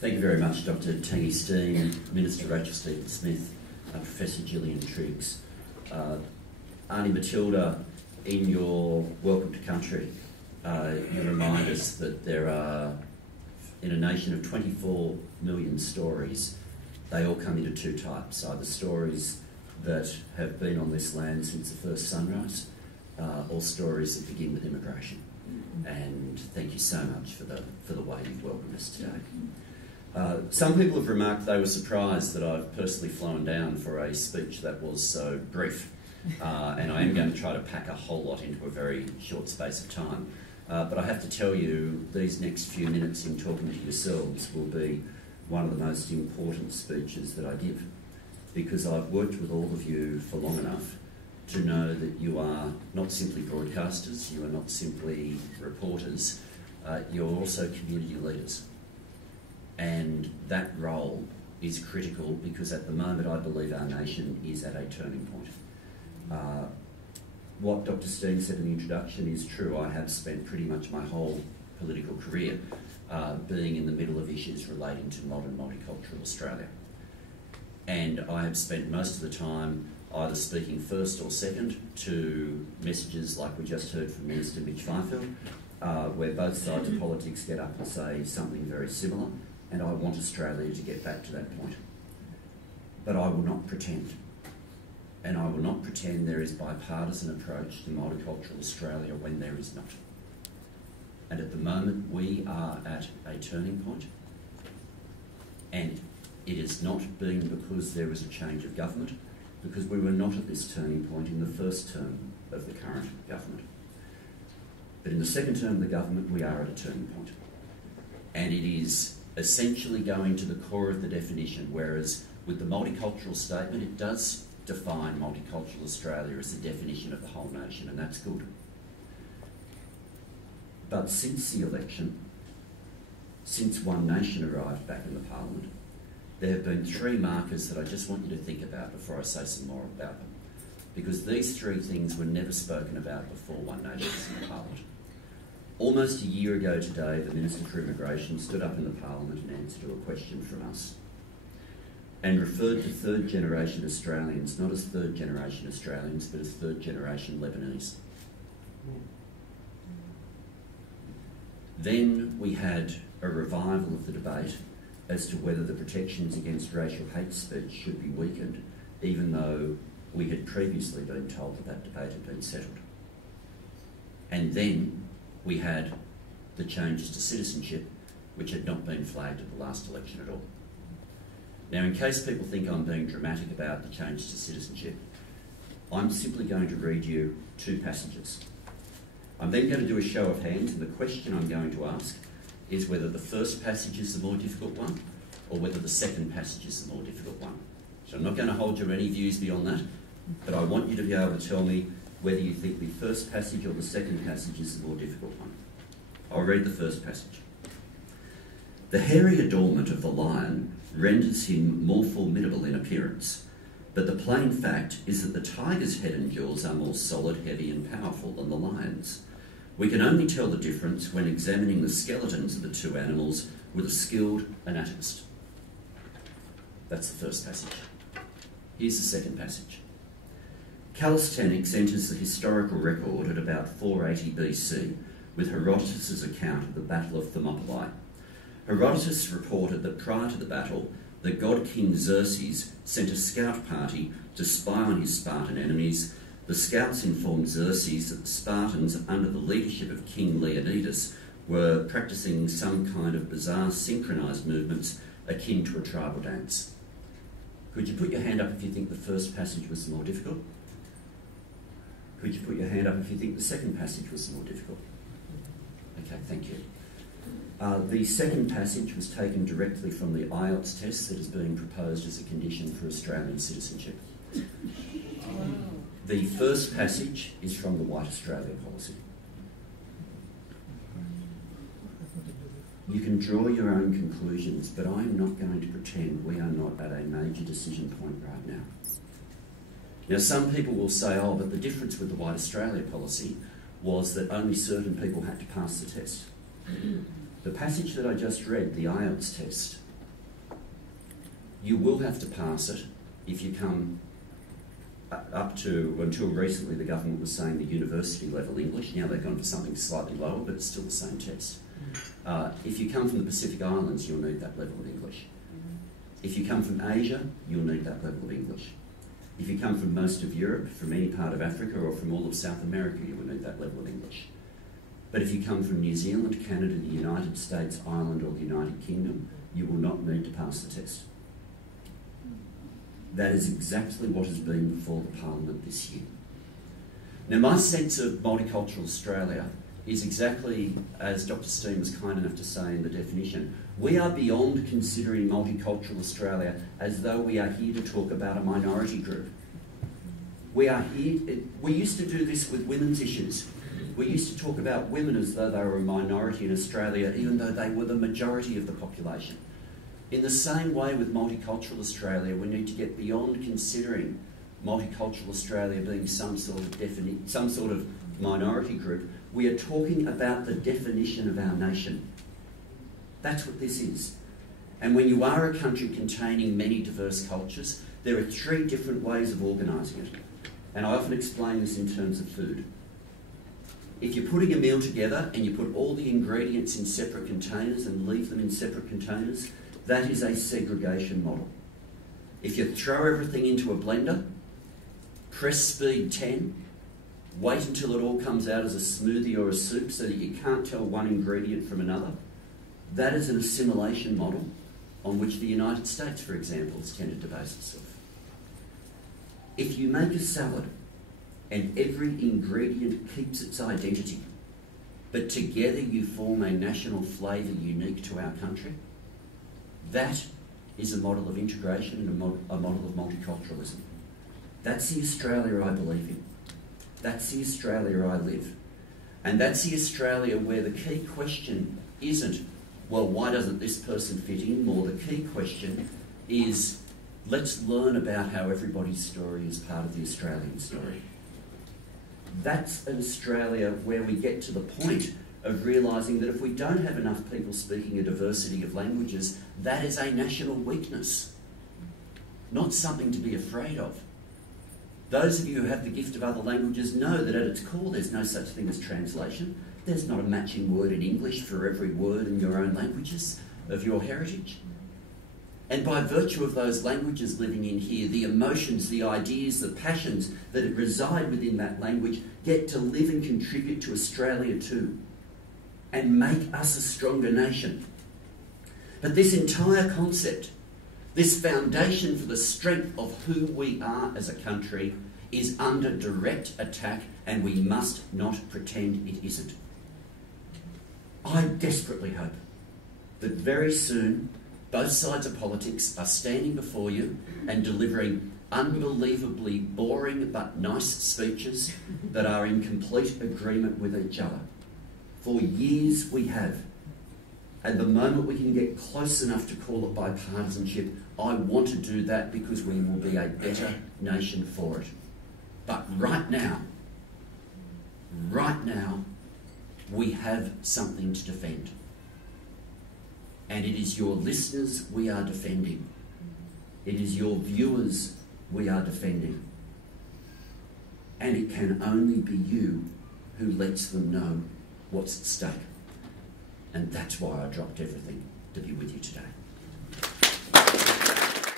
Thank you very much, Dr. Tangi Steen, Minister Rachel Stephen-Smith, Professor Gillian Triggs. Auntie Matilda, in your Welcome to Country, you remind us that there are, in a nation of 24 million stories, they all come into two types, either stories that have been on this land since the first sunrise, or stories that begin with immigration. And thank you so much for the way you've welcomed us today. Some people have remarked they were surprised that I've personally flown down for a speech that was so brief, and I am going to try to pack a whole lot into a very short space of time. But I have to tell you, these next few minutes in talking to yourselves will be one of the most important speeches that I give, because I've worked with all of you for long enough to know that you are not simply broadcasters, you are not simply reporters, you're also community leaders. And that role is critical because at the moment I believe our nation is at a turning point. What Dr. Steen said in the introduction is true. I have spent pretty much my whole political career being in the middle of issues relating to modern multicultural Australia. And I have spent most of the time either speaking first or second to messages like we just heard from Minister Mitch Fifield, where both sides of politics get up and say something very similar, and I want Australia to get back to that point. But I will not pretend. And I will not pretend there is bipartisan approach to multicultural Australia when there is not. And at the moment we are at a turning point, and it has not been because there is a change of government, because we were not at this turning point in the first term of the current government. But in the second term of the government, we are at a turning point. And it is essentially going to the core of the definition, whereas with the multicultural statement, it does define multicultural Australia as the definition of the whole nation, and that's good. But since the election, since One Nation arrived back in the Parliament, there have been three markers that I just want you to think about before I say some more about them. Because these three things were never spoken about before One Nation was in the Parliament. Almost a year ago today, the Minister for Immigration stood up in the Parliament and answered to a question from us and referred to third-generation Australians, not as third-generation Australians, but as third-generation Lebanese. Then we had a revival of the debate as to whether the protections against racial hate speech should be weakened, even though we had previously been told that that debate had been settled. And then we had the changes to citizenship, which had not been flagged at the last election at all. Now, in case people think I'm being dramatic about the changes to citizenship, I'm simply going to read you two passages. I'm then going to do a show of hands, and the question I'm going to ask is whether the first passage is the more difficult one or whether the second passage is the more difficult one. So I'm not going to hold you to any views beyond that, but I want you to be able to tell me whether you think the first passage or the second passage is the more difficult one. I'll read the first passage. The hairy adornment of the lion renders him more formidable in appearance, but the plain fact is that the tiger's head and jaws are more solid, heavy and powerful than the lion's. We can only tell the difference when examining the skeletons of the two animals with a skilled anatomist. That's the first passage. Here's the second passage. Calisthenics enters the historical record at about 480 BC with Herodotus' account of the Battle of Thermopylae. Herodotus reported that prior to the battle, the god king Xerxes sent a scout party to spy on his Spartan enemies. The scouts informed Xerxes that the Spartans, under the leadership of King Leonidas, were practicing some kind of bizarre synchronised movements akin to a tribal dance. Could you put your hand up if you think the first passage was the more difficult? Could you put your hand up if you think the second passage was the more difficult? Okay, thank you. The second passage was taken directly from the IELTS test that is being proposed as a condition for Australian citizenship. The first passage is from the White Australia policy. You can draw your own conclusions, but I'm not going to pretend we are not at a major decision point right now. Now, some people will say, oh, but the difference with the White Australia policy was that only certain people had to pass the test. The passage that I just read, the IELTS test, You will have to pass it if you come up to, until recently the government was saying the university level English. Now they've gone to something slightly lower, but it's still the same test. If you come from the Pacific Islands, you'll need that level of English. If you come from Asia, you'll need that level of English. If you come from most of Europe, from any part of Africa or from all of South America, you will need that level of English. But if you come from New Zealand, Canada, the United States, Ireland or the United Kingdom, you will not need to pass the test. That is exactly what has been before the Parliament this year. Now, my sense of Multicultural Australia is exactly as Dr. Steen was kind enough to say in the definition. We are beyond considering Multicultural Australia as though we are here to talk about a minority group. We are here, we used to do this with women's issues. We used to talk about women as though they were a minority in Australia, even though they were the majority of the population. In the same way with Multicultural Australia, we need to get beyond considering Multicultural Australia being some sort of minority group. We are talking about the definition of our nation. That's what this is. And when you are a country containing many diverse cultures, there are 3 different ways of organising it. And I often explain this in terms of food. If you're putting a meal together and you put all the ingredients in separate containers and leave them in separate containers, that is a segregation model. If you throw everything into a blender, press speed 10, wait until it all comes out as a smoothie or a soup so that you can't tell one ingredient from another, that is an assimilation model on which the United States, for example, has tended to base itself. If you make a salad and every ingredient keeps its identity, but together you form a national flavour unique to our country, that is a model of integration and a model of multiculturalism. That's the Australia I believe in. That's the Australia I live. And that's the Australia where the key question isn't, well, why doesn't this person fit in? More the key question is, let's learn about how everybody's story is part of the Australian story. That's an Australia where we get to the point of realising that if we don't have enough people speaking a diversity of languages, that is a national weakness, not something to be afraid of. Those of you who have the gift of other languages know that at its core there's no such thing as translation. There's not a matching word in English for every word in your own languages of your heritage. And by virtue of those languages living in here, the emotions, the ideas, the passions that reside within that language get to live and contribute to Australia too, and make us a stronger nation. But this entire concept, this foundation for the strength of who we are as a country, is under direct attack, and we must not pretend it isn't. I desperately hope that very soon both sides of politics are standing before you and delivering unbelievably boring but nice speeches that are in complete agreement with each other. For years we have. And the moment we can get close enough to call it bipartisanship, I want to do that because we will be a better nation for it. But right now, we have something to defend. And it is your listeners we are defending. It is your viewers we are defending. And it can only be you who lets them know what's at stake. And that's why I dropped everything to be with you today.